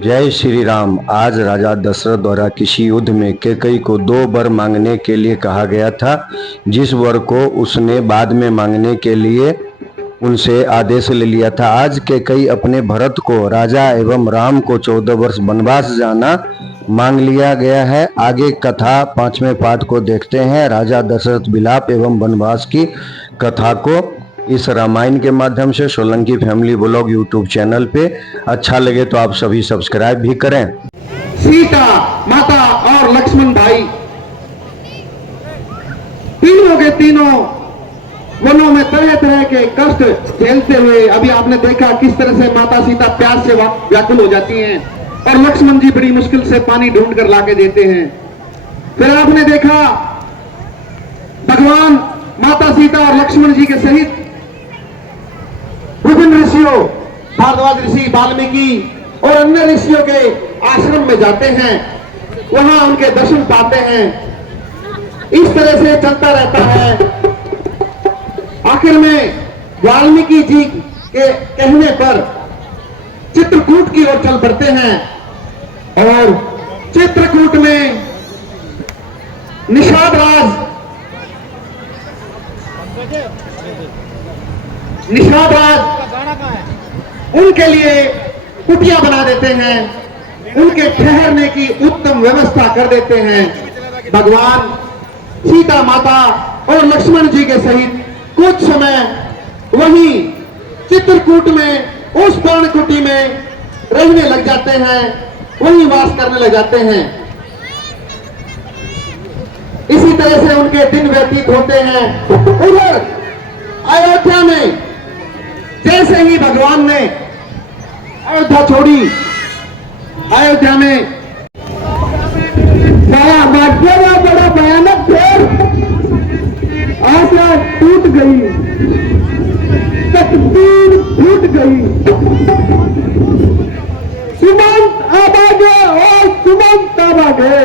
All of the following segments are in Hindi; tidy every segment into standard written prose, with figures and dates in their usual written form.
जय श्री राम। आज राजा दशरथ द्वारा किसी युद्ध में कैकेयी को 2 वर मांगने के लिए कहा गया था। जिस वर को उसने बाद में मांगने के लिए उनसे आदेश ले लिया था। आज कैकेयी अपने भरत को राजा एवं राम को 14 वर्ष वनवास जाना मांग लिया गया है। आगे कथा 5वें पाठ को देखते हैं। राजा दशरथ विलाप एवं वनवास की कथा को इस रामायण के माध्यम से Solanki family blog YouTube channel पे। अच्छा लगे तो आप सभी सब्सक्राइब भी करें। सीता माता और लक्ष्मण भाई तीनों के तीनों वनों में तरह तरह के कष्ट झेलते हुए, अभी आपने देखा किस तरह से माता सीता प्यास से व्याकुल हो जाती हैं और लक्ष्मण जी बड़ी मुश्किल से पानी ढूंढ कर लाके देते हैं। फिर आपने देखा भगवान माता सीता और लक्ष्मण जी के सहित विभिन्न ऋषियों, भारद्वाज ऋषि, वाल्मीकि और अन्य ऋषियों के आश्रम में जाते हैं, वहां उनके दर्शन पाते हैं। इस तरह से चलता रहता है। आखिर में वाल्मीकि जी के कहने पर चित्रकूट की ओर चल पड़ते हैं और चित्रकूट में निषाद उनके लिए कुटिया बना देते हैं, उनके ठहरने की उत्तम व्यवस्था कर देते हैं। भगवान सीता माता और लक्ष्मण जी के सहित कुछ समय वहीं चित्रकूट में उस पर्ण कुटी में रहने लग जाते हैं, वहीं वास करने लग जाते हैं। इसी तरह से उनके दिन व्यतीत होते हैं। उधर अयोध्या में जैसे ही भगवान ने अयोध्या छोड़ी, अयोध्या में बड़ा भयानक पेड़ आशा टूट गई, तकदीर फूट गई। सुमंत आबागे और सुमंत आबागे,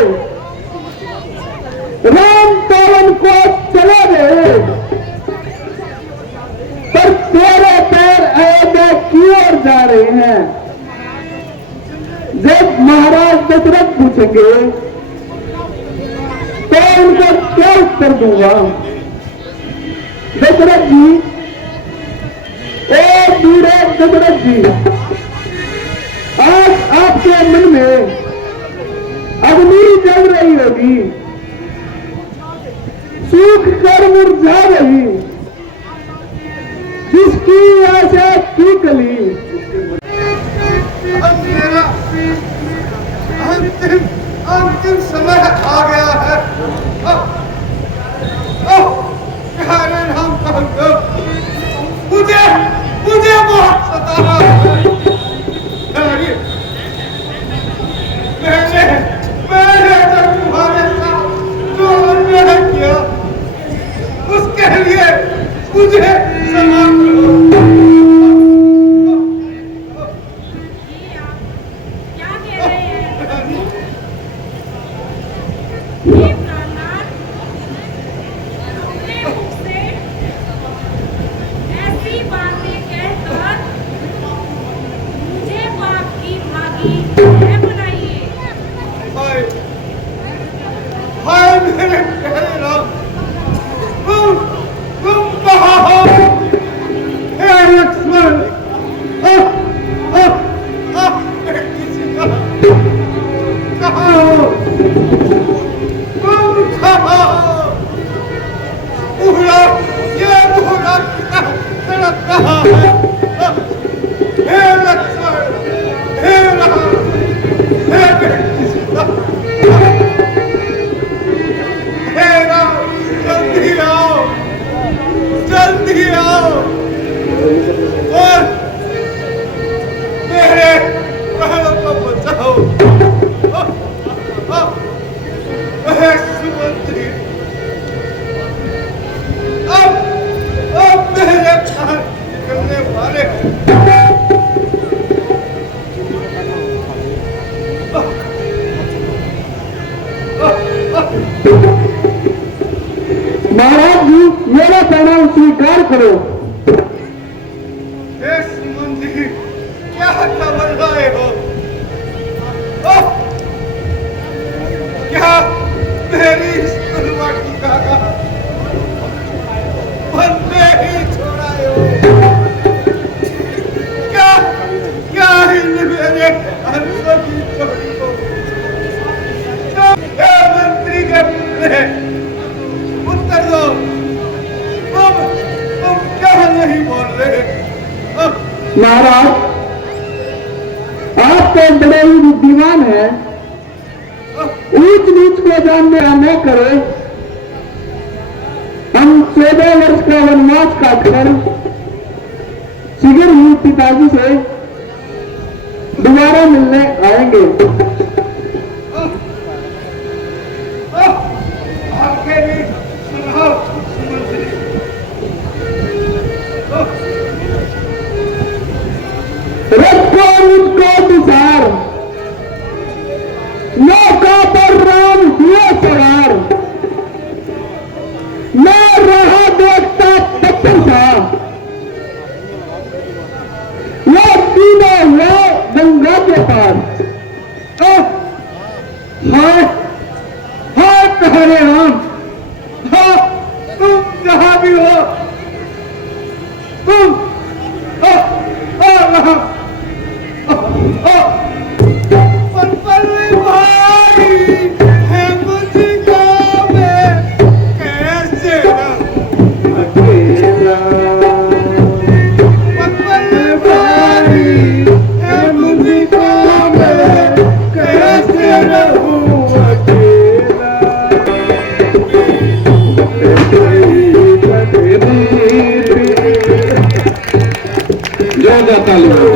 राम पवन को चला गए, पर तेरे पैर अयोध्या की ओर जा रहे हैं। जब महाराज दशरथ पूछेंगे तो उनको क्या उत्तर दूंगा? दशरथ जी, ओ बूढ़े दशरथ जी, आज आपके मन में अग्नि जल रही होगी, सूख कर मुरझा रही, जिसकी आशा की कली। अब मेरा अंतिम समय आ गया है। मुझे बहुत सता रहा है। मैंने जब तुम्हारे साथ जो अन्याय किया उसके लिए मुझे क्षमा करो। महाराज जी, मेरा प्रणाम स्वीकार करो। क्या खबर लाए हो? तो बड़े ही बुद्धिमान है, ऊंच नीच को जानने न करे। हम 14 वर्ष का वनवास काटकर शीघ्र ही पिताजी से दोबारा मिलने आएंगे। आगे भी सुनाओ सुमंत्री। रखो मुझको तुषार, नौका पर राम हुए सवार, मैं रहा देखता पत्थर सा, वो तीनों हुए गंगा के पार। हाय हाय तुम्हारे राम, हाँ, तुम जहां भी हो, तुम रहा भाई है मुझको, मैं कैसे रहूं अकेला। भाई है मुझको, मैं कैसे रहूं अकेला। जोरदार तालियां,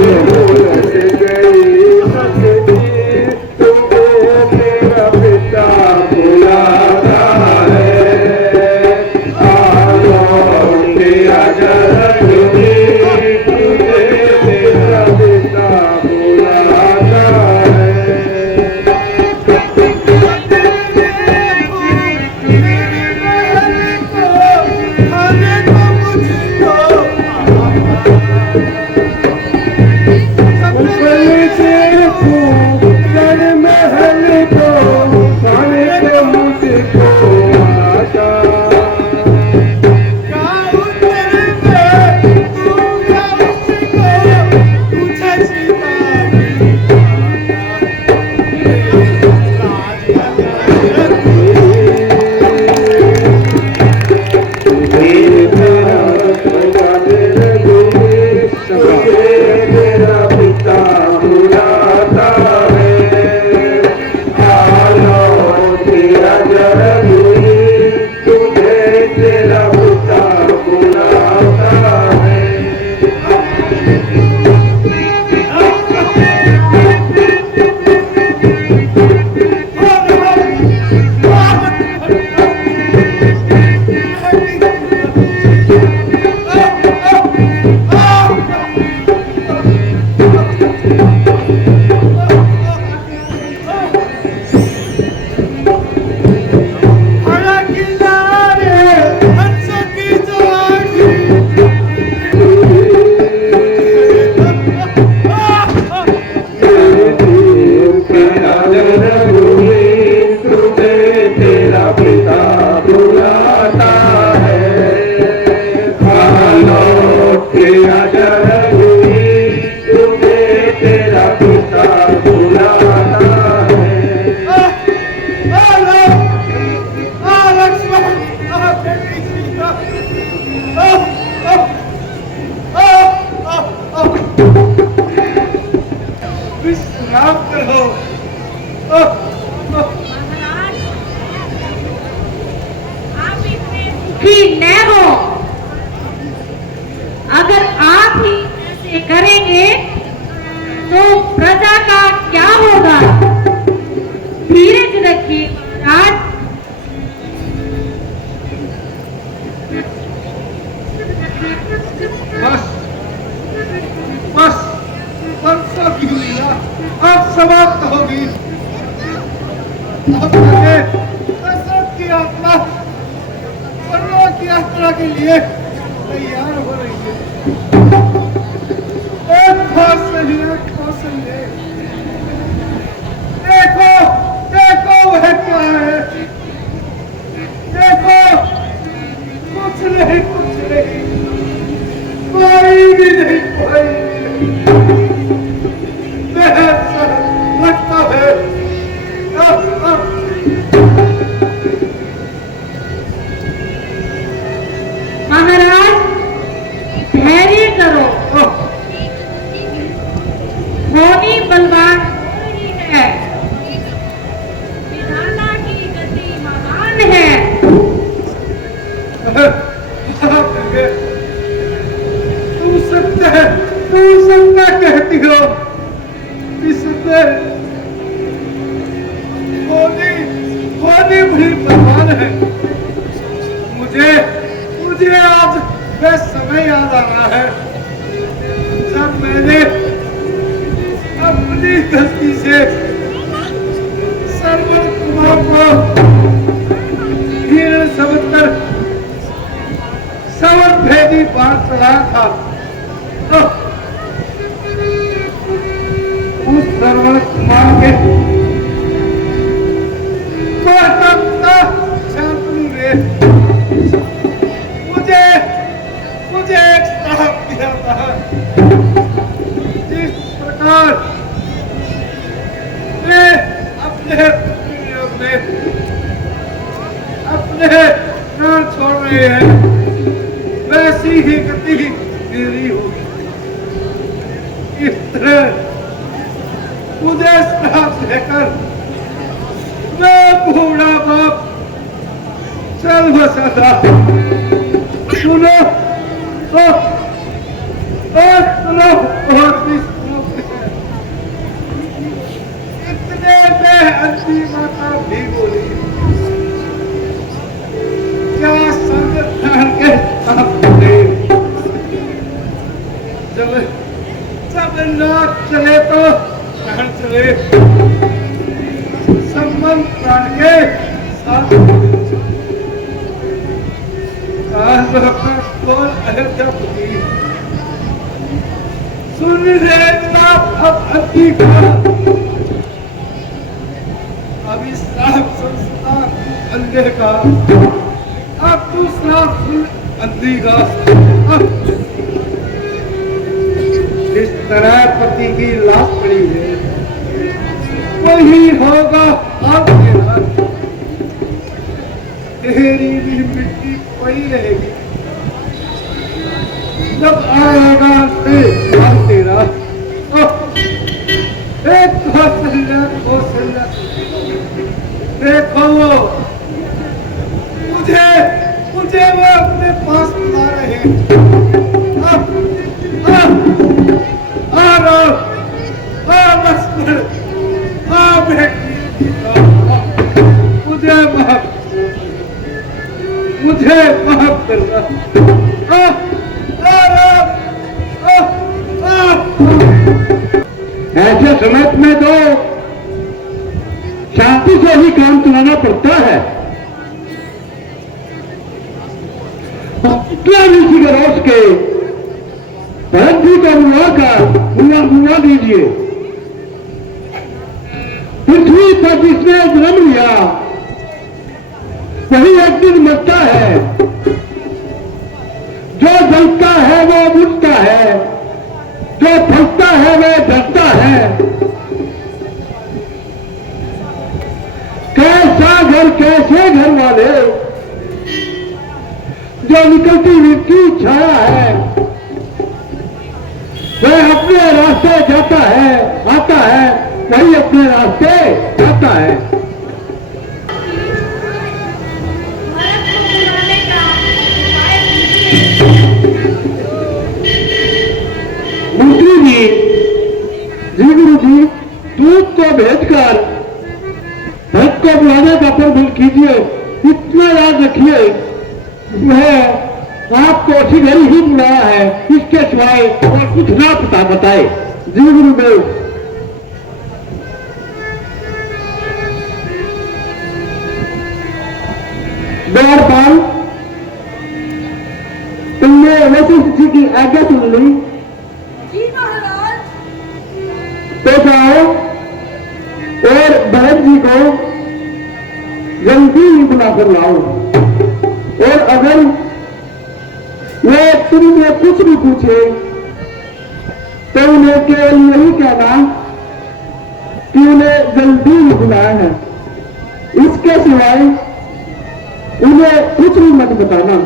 विश्राम करो। आप इतने दुखी न हो। अगर आप ही ऐसे करेंगे तो प्रजा का क्या होगा? धीरज रखिए महाराज। बस बस वर्षों की लीला अब समाप्त होगी। अब मुझे दशरथ की आत्मा परलोक की यात्रा के लिए तैयार हो रही है। कौशल्य देखो देखो वह क्या है। देखो कुछ नहीं कोई भी नहीं लगता है। महाराज धैर्य करो। होनी बल वह समय याद आ रहा है जब मैंने अपनी गलती से सरवर कुमार को हिरण समझकर सवर भेदी बात चलाया था। उस सरवर कुमार के शांतनु ने मुझे एक श्राप दिया था। जिस प्रकार मैं अपने प्राण छोड़ रहे हैं वैसी ही गति मेरी होगी। इस तरह मुझे श्राप देकर मैं बूढ़ा बाप चल बसा। सुनो सुनो और भी सुनो। इतने में अंतिम माता भी बोली, क्या संगठन के सामने जब नाक चले तो शहर चले, संबंध प्राण के साथ सुन रेखा अति का अभिशाप संस्कार अंधे का। अब दूसरा सुन अंधी का। इस तरह पति की लाश पड़ी है वही होगा अब तेरा। तेरी भी मिट्टी पड़ी रहेगी जब आएगा तेरा। कौशल्या देखो मुझे वो अपने पास बुला रहे हैं। मुझे माफ करना। ऐसे समय में तो शांति से ही काम चलाना पड़ता है। क्या नीति के रोष के भरत जी का मुआ दीजिए। पृथ्वी पर जिसने जन्म लिया वही एक दिन मरता है। जो जलता है वो बुझता है, जो फलता है वह डरता है। कैसा घर कैसे घर वाले, जो निकलती हुई छाया है वह अपने रास्ते जाता है आता है, वही अपने रास्ते जाता है। मंत्री जी गुरु जी दूध को भेजकर भक्त को बुलाने का प्रबंध कीजिए। इतना याद रखिए वह आपको शीघ्र ही बुलाया है, इसके सिवाय और कुछ ना पता बताए। जी गुरुदेव। द्वारपाल तुमने वशिष्ठ जी की आज्ञा सुन ली जी महाराज। तो जाओ और भरत जी को जल्दी ही बुलाकर लाओ। और अगर वे तुमने कुछ भी पूछे तो उन्हें केवल यही कहना कि उन्हें जल्दी ही बुलाया है। इसके सिवाय उन्हें कुछ भी मत बताना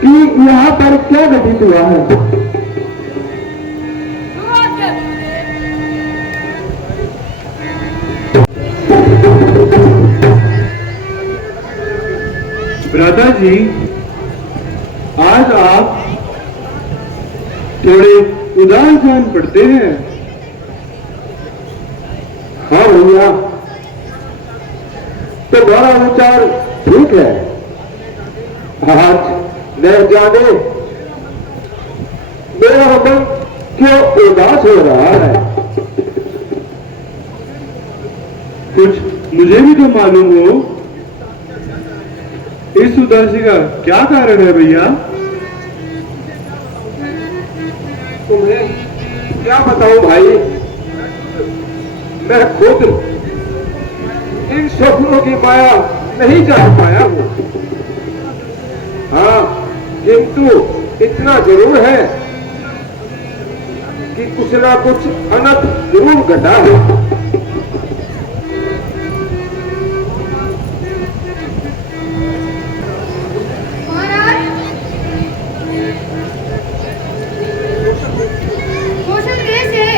कि यहाँ पर क्या घटित हुआ है। ब्रदर जी आज आप थोड़े उदास जान पड़ते हैं। हाँ भैया तो बड़ा विचार ठीक है। आज न जाने मेरा मन क्यों उदास हो रहा है। कुछ मुझे भी तो मालूम हो, इस उदासी का क्या कारण है भैया? तुम्हें क्या बताऊं भाई, मैं खुद इन स्वप्नों की माया नहीं जान पाया हूं। हाँ, किंतु इतना जरूर है कि कुछ ना कुछ अनर्थ जरूर घटा है। महाराज, कौशल देश है,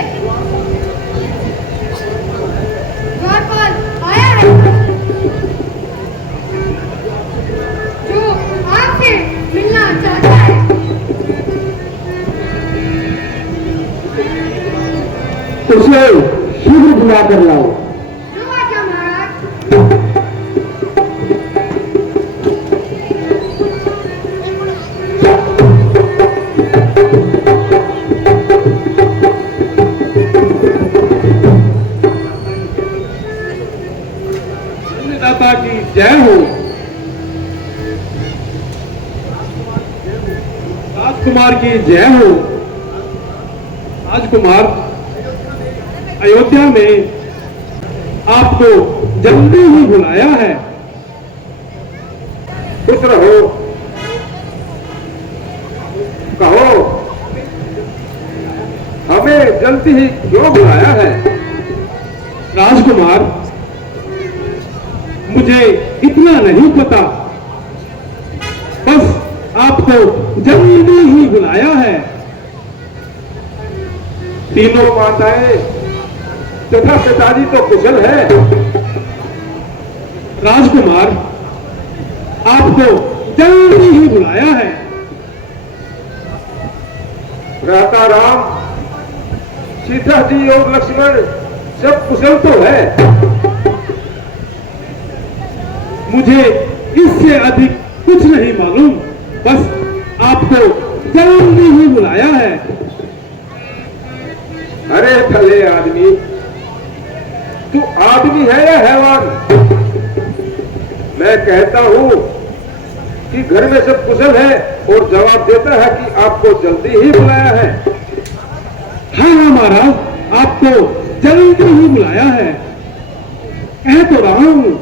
द्वारपाल आया है जो आपसे मिलना चाहता है। उसे शीघ्र बुला कर लाओ। जो आज्ञा महाराज। अन्नदाता की जय हो। राजकुमार की जय हो। राजकुमार, अयोध्या में आपको जल्दी ही बुलाया है। खुश रहो, कहो हमें जल्दी ही क्यों बुलाया है। राजकुमार, मुझे इतना नहीं पता, बस आपको जल्दी ही बुलाया है। तीनों माताएं तथा पिताजी तो कुशल है। राजकुमार, आपको जल्दी ही बुलाया है। भ्राता राम, सीता जी और लक्ष्मण सब कुशल तो है। मुझे इससे अधिक कुछ नहीं मालूम, बस आपको जल्दी ही बुलाया है। अरे भले आदमी, तू आदमी है या हैवान? मैं कहता हूं कि घर में सब कुशल है और जवाब देता है कि आपको जल्दी ही बुलाया है। हाँ हाँ महाराज, आपको जल्दी ही बुलाया है। कह तो रहा हूं,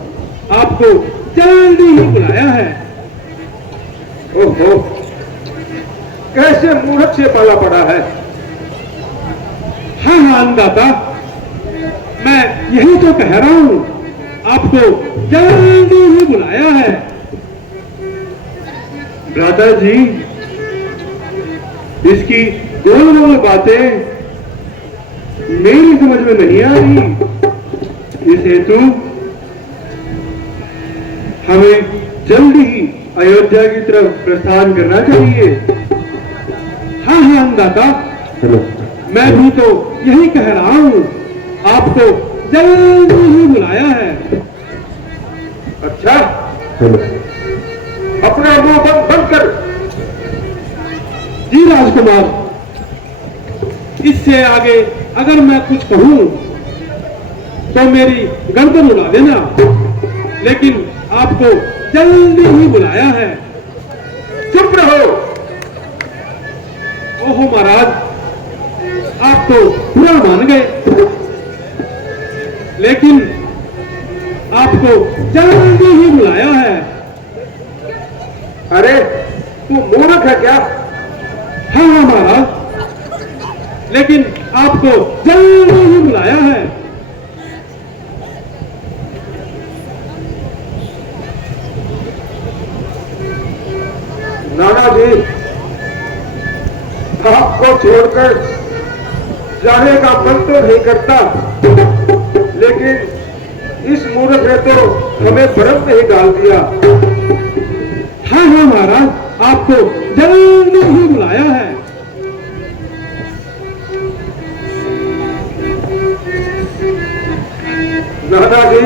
आपको जल्दी ही बुलाया है। ओहो, कैसे मूर्ख से पाला पड़ा है। हाँ हाँ अन्नदाता, मैं यही तो कह रहा हूं, आपको जल्दी ही बुलाया है। भ्राता जी, इसकी गोल-गोल बातें मेरी समझ में नहीं आ रही। इस हेतु हमें जल्दी ही अयोध्या की तरफ प्रस्थान करना चाहिए। हाँ हाँ अन्नदाता, मैं भी तो यही कह रहा हूं, आपको जल्दी ही बुलाया है। अच्छा, अपना मुंह बंद कर। जी राजकुमार, इससे आगे अगर मैं कुछ कहूं तो मेरी गर्दन उड़ा देना, लेकिन आपको जल्दी ही बुलाया है। चुप रहो। ओहो महाराज, आप तो बुरा मान गए, लेकिन आपको जल्दी ही बुलाया है। अरे तू मूर्ख है क्या? हाँ हाँ महाराज, लेकिन आपको जल्दी ही बुलाया है। नाना जी, आपको छोड़कर जाने का मन तो नहीं करता, लेकिन इस मूर्ख ने तो हमें भ्रम में ही डाल दिया। हाँ हाँ महाराज, आपको जल्दी ही बुलाया है। नाना जी,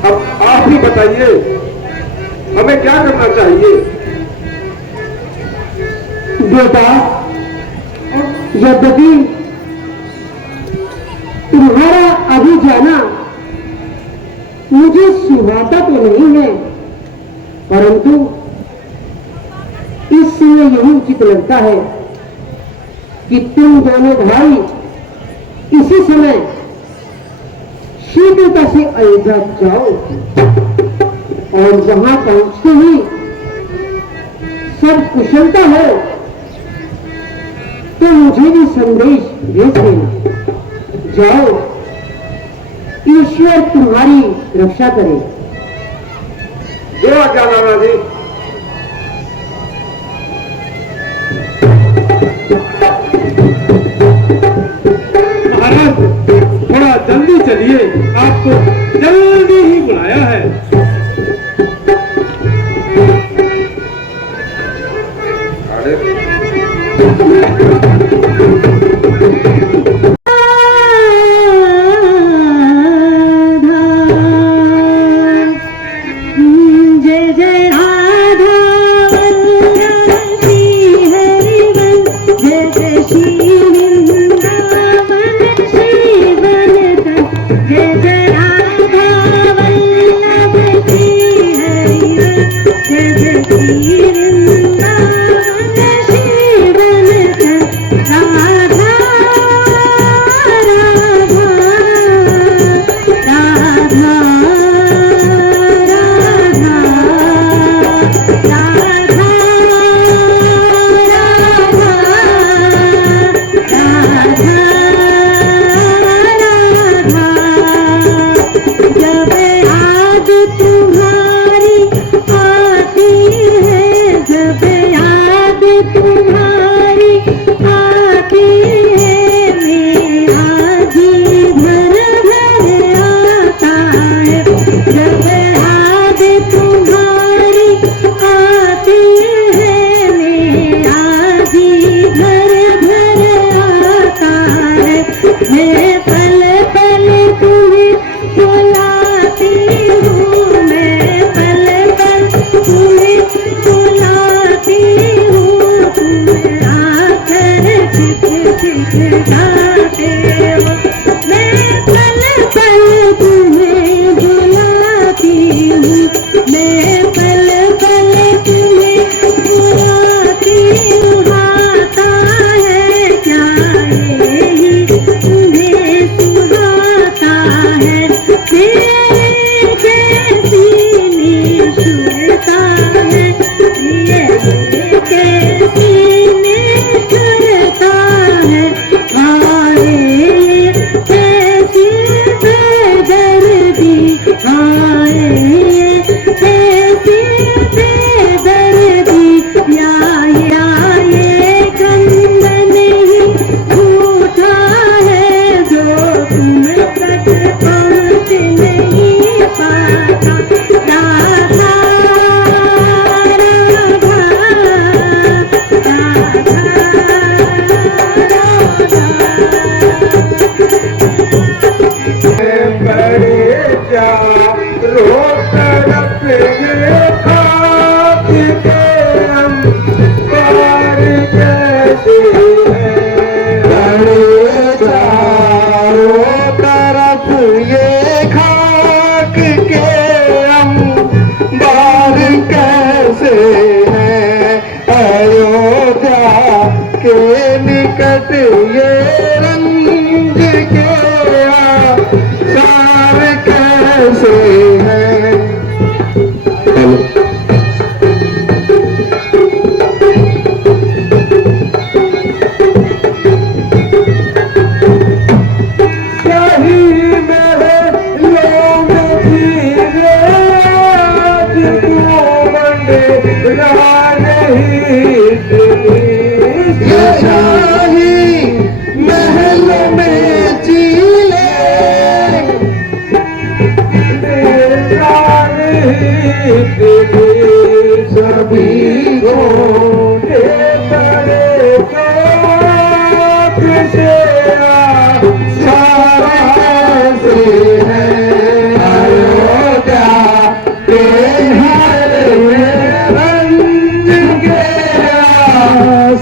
अब आप ही बताइए, हमें क्या करना चाहिए? बेटा, यद्यपि तुम्हारा अभी जाना मुझे सुहाता तो नहीं है, परंतु इस समय यही उचित लगता है कि तुम दोनों भाई इसी समय शीघ्रता से अयोध्या जाओ और वहां पहुंचते ही सब कुशलता हो तो मुझे भी संदेश भेज देना। जाओ, ईश्वर तुम्हारी रक्षा करे। देवा क्या नाना जी। महाराज थोड़ा जल्दी चलिए, आपको जल्दी ही बुलाया है। जय जय राधा वल्लभ श्री हरिवंश, जय जय श्री वृंदावन श्री वनतन, जय जय राधा वल्लभ श्री हरिवंश, जय जय श्री वृंदावन श्री वनतन। राधा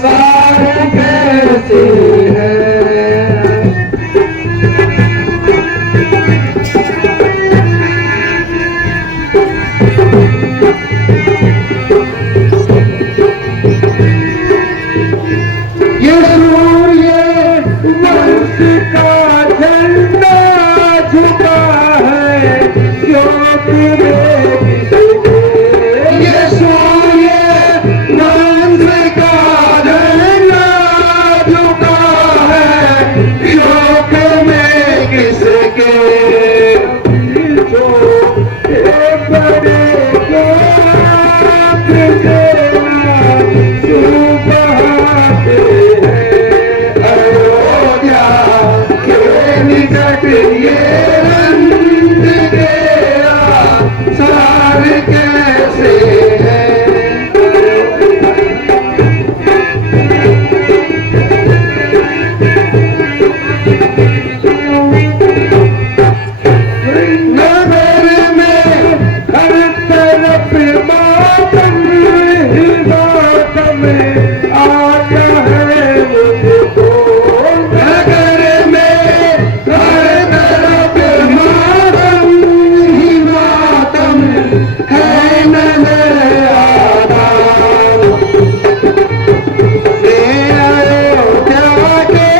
सा झुका है शोक में किसके, ये सूर्य वंश का झंडा झुका है शोक में किसके, जो एक बड़े को आप देना सुबहाते हैं अयोध्या के निकट ये रंग तेरा सार कैसे है। नगर में हर तरफ मातम ही मातम आता है मुझको, नगर में हर तरफ मातम ही मातम है नजर आता, अयोध्या के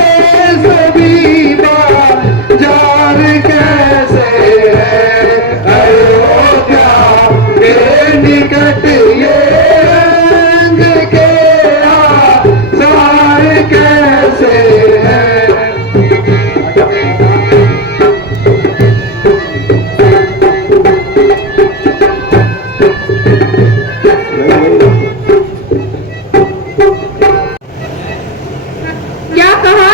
सभी बाजार कैसे है, अयोध्या के निकट ये रंग के आसार कैसे है। क्या कहा?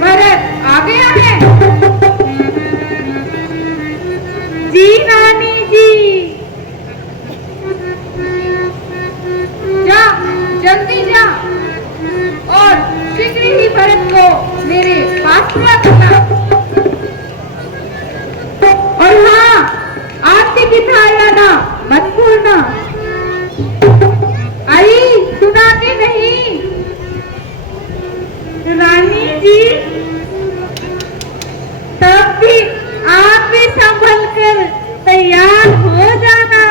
भरत आ गया है? जी नानी जी, जा जल्दी जा और शीघ्र ही भरत को मेरे पास पूरा करना। और हाँ, आरती की थाल लाना मत भूलना। आई सुना के नहीं? रानी जी, तब भी आप भी संभल कर तैयार हो जाना।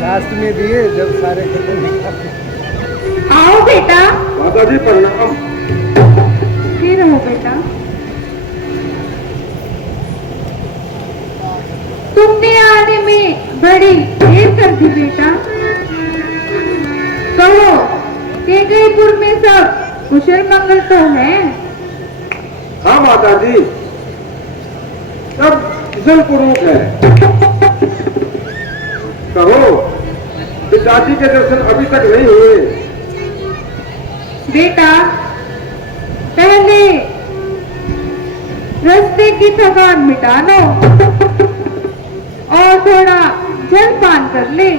लास्ट में दिए जब सारे खत्म। आओ बेटा, माताजी प्रणाम। फिर हो बेटा। तुमने आने में बड़ी देर कर दी बेटा। कहो, केकईपुर में सब कुशल मंगल तो है? हाँ माताजी, सब कुशल पूर्वक है। कहो, पिताजी के दर्शन अभी तक नहीं हुए। बेटा, पहले रास्ते की थकान मिटा लो और थोड़ा जलपान कर ले।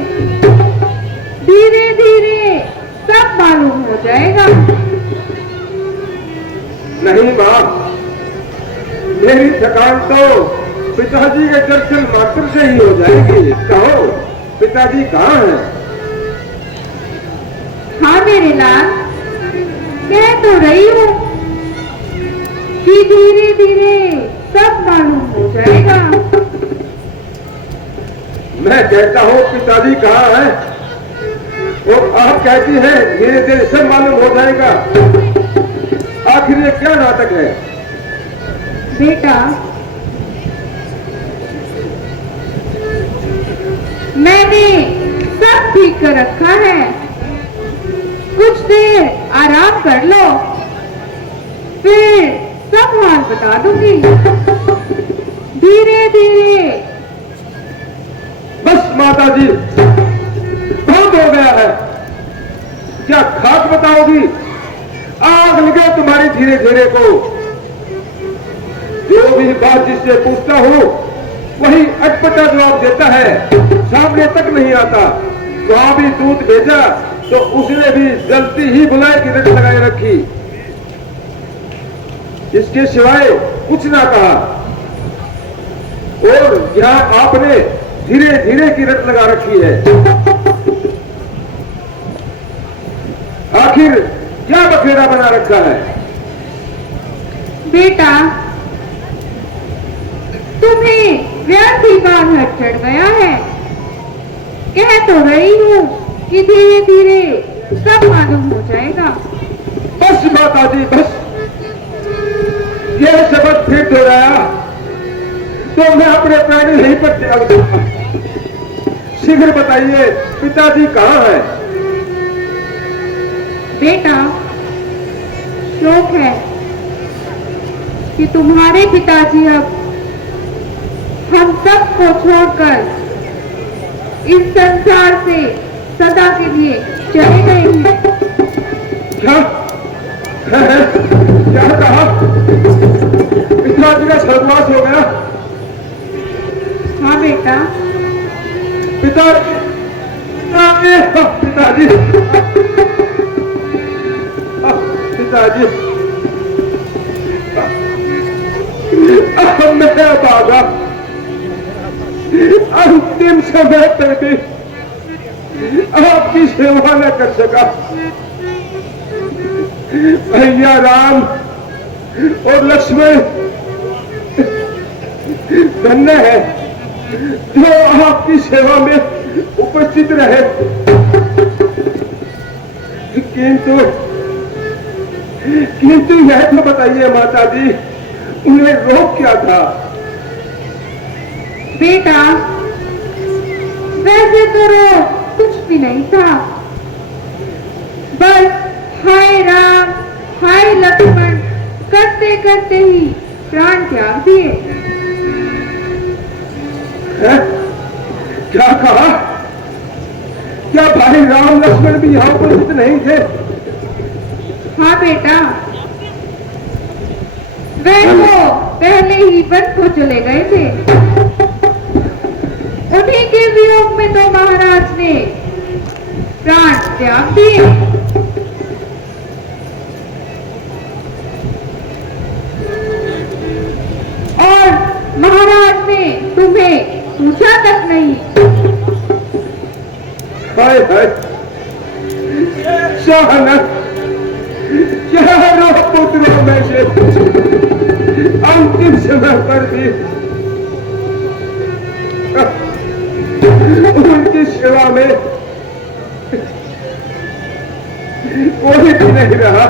धीरे धीरे सब मालूम हो जाएगा। नहीं माँ, मेरी थकान तो पिताजी के दर्शन मात्र से ही हो जाएगी। कहो, पिताजी कहाँ हैं? हाँ मेरे लाल, कह तो रही हूँ कि धीरे धीरे सब मालूम हो जाएगा। मैं कहता हूँ पिताजी कहाँ हैं, और आप कहती हैं धीरे धीरे सब मालूम हो जाएगा। आखिर ये क्या नाटक है? बेटा, मैंने सब ठीक कर रखा है। कुछ देर आराम कर लो, फिर सब हाल बता दूंगी। धीरे धीरे। बस माताजी, बहुत हो गया है। क्या खाक बताओगी? आग लगे तुम्हारी धीरे धीरे को। जो भी बात जिससे पूछता हूँ वही अटपटा जवाब देता है, सामने तक नहीं आता। वहां भी दूध भेजा तो उसने भी जल्दी ही बुलाए की रट लगाए रखी, इसके सिवाय कुछ ना कहा। और यहाँ आपने धीरे धीरे की रट लगा रखी है। आखिर क्या बखेड़ा बना रखा है? बेटा, तुम्हें व्यर्थ ही बाहर चढ़ गया है। कह तो रही हूँ कि धीरे धीरे सब मालूम हो जाएगा। बस माता जी बस, यह शब्द फिर दोहराया तो मैं अपने प्राण यहीं पर त्याग दूंगा। शीघ्र बताइए पिताजी कहाँ है? बेटा, शोक है कि तुम्हारे पिताजी अब हम सबको छोड़कर इस संसार से सदा के लिए चले गए हैं। क्या क्या कहा? पिताजी का स्वर्गवास हो गया? हाँ बेटा, पिताजी पिताजी पिताजी मैं बाबा अंतिम समय पर भी आपकी सेवा न कर सका। भैया राम और लक्ष्मण धन्य है जो आपकी सेवा में उपस्थित रहे, किंतु यह तो बताइए माता जी, उन्हें रोग क्या था? बेटा, वैसे तो रोग कुछ भी नहीं था, बस हाय राम हाय लक्ष्मण करते करते ही प्राण त्याग दिए। क्या कहा? क्या भाई राम लक्ष्मण भी यहाँ उपस्थित नहीं थे? हाँ बेटा, वे तो पहले ही वन को चले गए थे। उन्हीं के वियोग में तो महाराज ने प्राण त्याग दिए। और महाराज ने तुम्हें पूछा तक नहीं। हाय हाय, शाहनक चारों पुत्रों में से अंतिम समय पर भी उनकी सेवा में कोई भी नहीं रहा।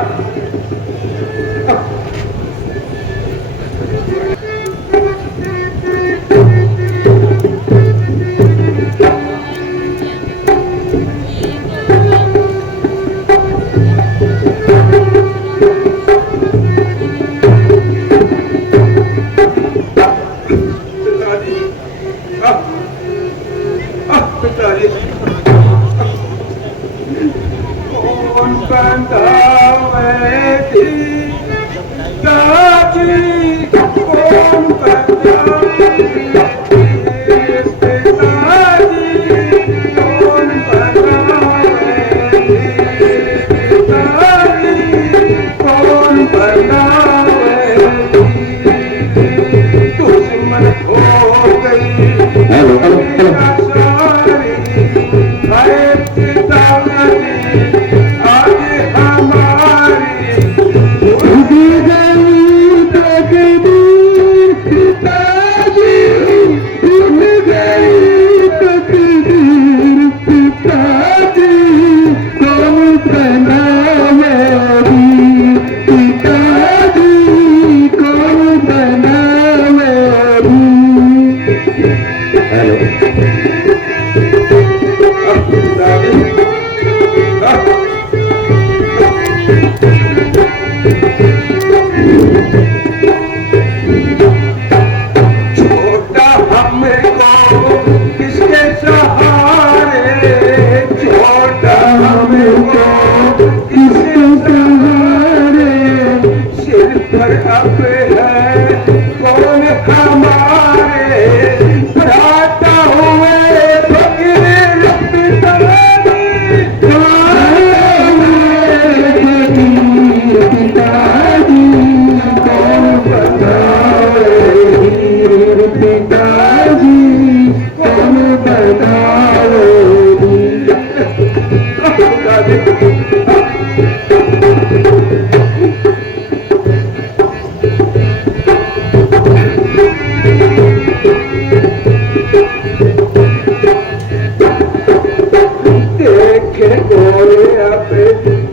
देखे कौन अब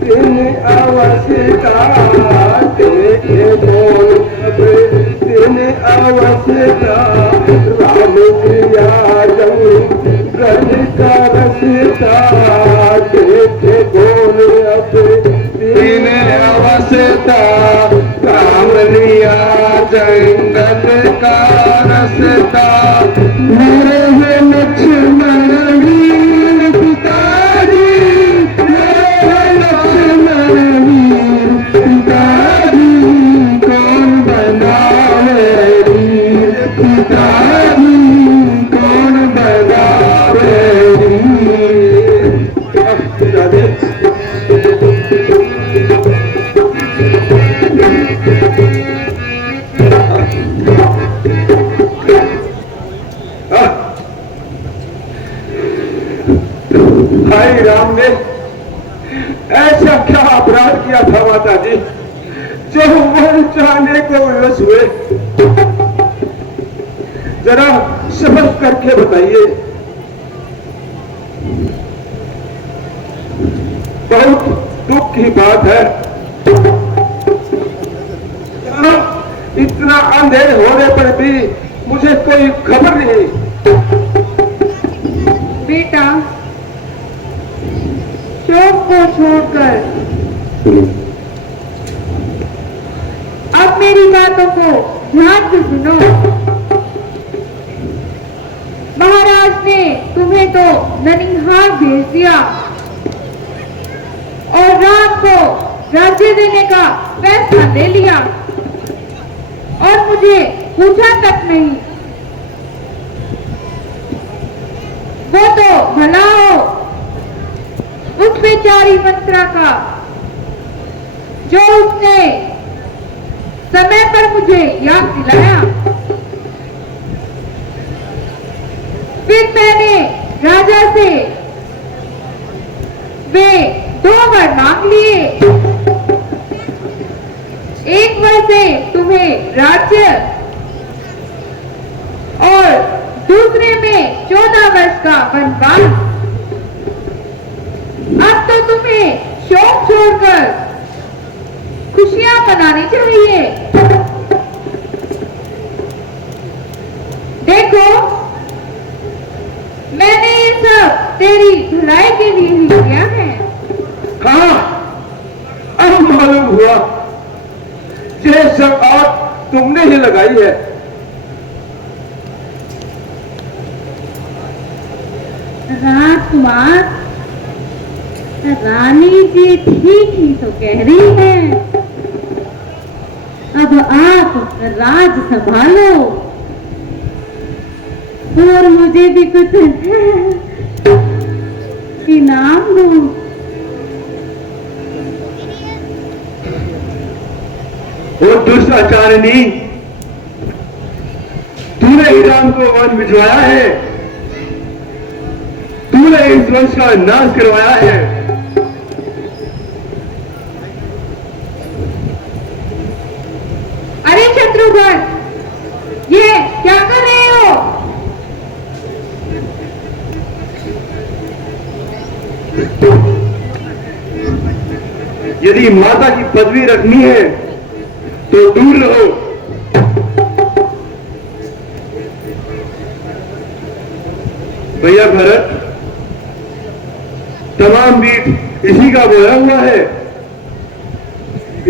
दिन अवस्था, देखे कौन अब दिन अवस्था, राम प्रिया जंगल का रस्ता, देखे कौन अब दिन अवस्था, राम लिया जंगल का रस्ता, मेरे है लक्ष्मण वीर पिताजी, मेरे लक्ष्मण वीर पिताजी, कौन बनावे वीर पिताजी, कौन बनावे भाई राम ने ऐसा क्या अपराध किया था माता जी, जो वो चाहने को विवश हुए? जरा स्पष्ट करके बताइए। बहुत दुख की बात है, इतना अंधेर होने पर भी मुझे कोई खबर नहीं। बेटा, शोक को छोड़कर अब मेरी बातों को ध्यान से सुनो। महाराज ने तुम्हें तो ननिहाल भेज दिया और राम को राज्य देने का फैसला ले लिया और मुझे पूछा तक नहीं। वो तो भला हो उस बेचारी मंत्रा का, जो उसने समय पर मुझे याद दिलाया। फिर मैंने राजा से वे 2 वर मांग लिए, एक वर से तुम्हें राज्य और दूसरे में 14 वर्ष का वनवास। अब तो तुम्हें शोक छोड़कर खुशियां मनानी चाहिए। देखो, मैंने ये सब तेरी भलाई के लिए ही किया है। हाँ, अब मालूम हुआ ये सब आग तुमने ही लगाई है। राजकुमार, रानी जी ठीक ही तो कह रही है। अब आप राज संभालो और मुझे भी कुछ इनाम दो। और दुष्ट आचार्यनी, तूने ही राम को वन भिजवाया है, तूने इस वंश का नाश करवाया है। अरे शत्रुघ्न, ये क्या कर रहे हो? यदि माता की पदवी रखनी है तो दूर रहो। भैया भरत, तमाम बीट इसी का बोया हुआ है,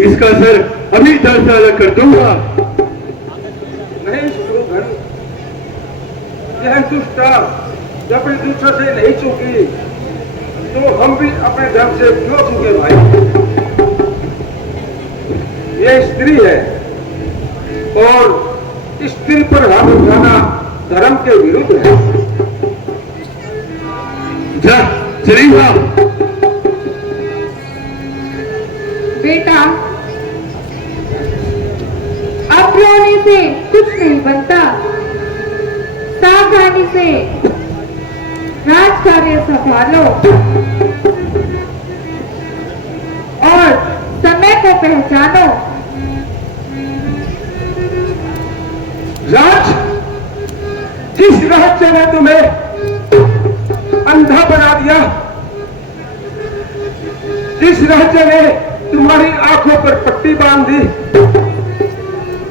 इसका सर अभी 10 साल कर दूंगा। नहीं शत्रुघ्न, यह दुष्टा जब अपने दूसरे से नहीं चूकी तो हम भी अपने धर्म से क्यों चूके भाई? यह स्त्री है और स्त्री पर हाथ उठाना धर्म के विरुद्ध है। जा चली जाओ। बेटा, अब रोने से कुछ नहीं बनता। सावधानी से राज कार्य संभालो और समय को पहचानो। राज, किस रहस्य ने तुम्हें अंधा बना दिया? जिस राजा ने तुम्हारी आंखों पर पट्टी बांध दी,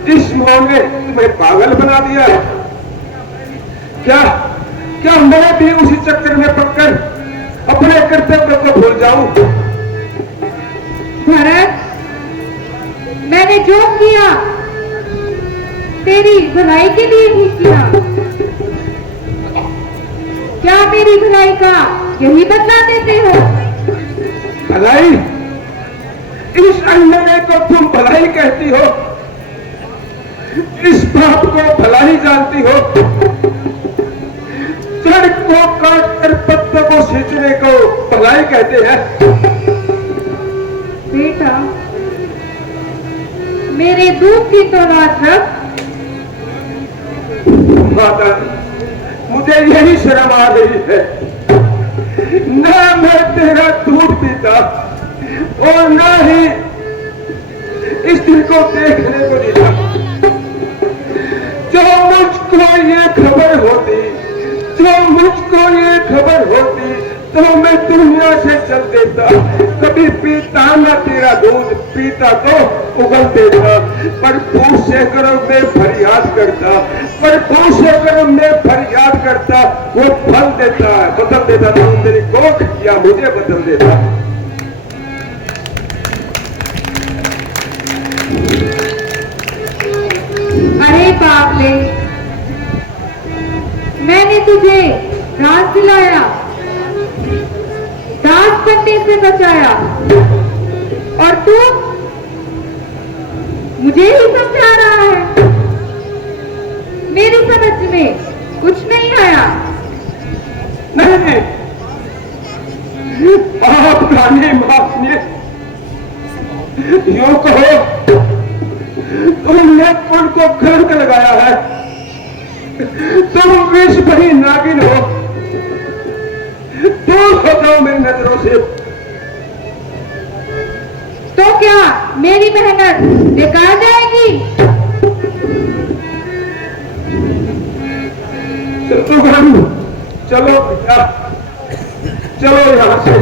जिस मोह ने तुम्हें पागल बना दिया, क्या क्या मैं भी उसी चक्कर में पककर अपने कर्तव्य को भूल जाऊं? भरत, मैंने जो किया तेरी भलाई के लिए ही किया। क्या मेरी भलाई का यही बदला देते हो? भलाई? इस अन्याय को तुम भलाई कहती हो? इस पाप को भलाई जानती हो? जड़ को काट कर पत्तों को सींचने को भलाई कहते हैं? बेटा, मेरे दूध की तो लाज रख। माता, मुझे यही शर्म आ रही है, ना मैं तेरा दूध पीता और ना ही इस दिन को देखने को जीता। जो मुझको ये खबर होती, जो मुझको ये खबर होती तो मैं दुनिया से चल देता। कभी पीता ना तेरा दूध, पीता तो उगल देता। पर पूछे करो मैं फरियाद करता, पर पूछे करो मैं फरियाद करता। वो फल देता, बदल देता तो तेरी कोख या मुझे बदल देता। अरे बाबले, मैंने तुझे घास दिलाया, दास बनने से बचाया, और तू मुझे ही समझा रहा है। मेरी समझ में कुछ नहीं आया। नहीं, आप रानी माफिए, यूं कहो तुमने उनको कलंक लगाया है। तुम विष भरी नागिन हो, दूर हो जाओ मेरी नजरों से। तो क्या मेरी मेहनत बेकार जाएगी? चलो भैया, चलो यहां से।